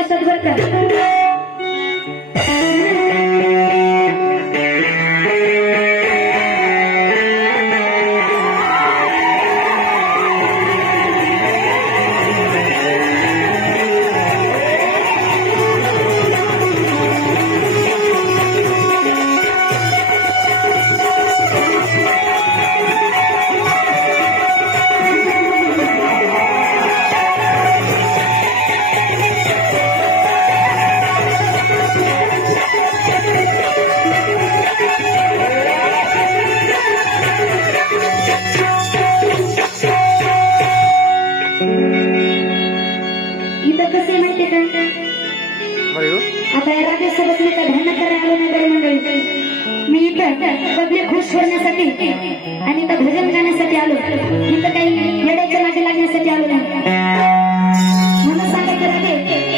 असतात बरं का. आता या राज्यसभेत मी काय भांडण करायला आलो नाही बरं मंडळी. मी इथं पब्लिक खुश होण्यासाठी आणि इथं भजन गाण्यासाठी आलो. इथं काही येड्याच्या नादी लागण्यासाठी आलो नाही.